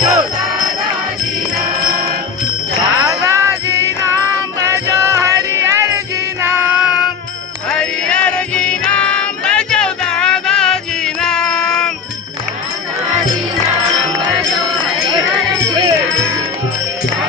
भजो दादाजी नाम, दादाजी नाम भजो हरिहर जी नाम, हरिहर जी नाम भजो दादाजी नाम, दादाजी नाम भजो हरिहर जी नाम।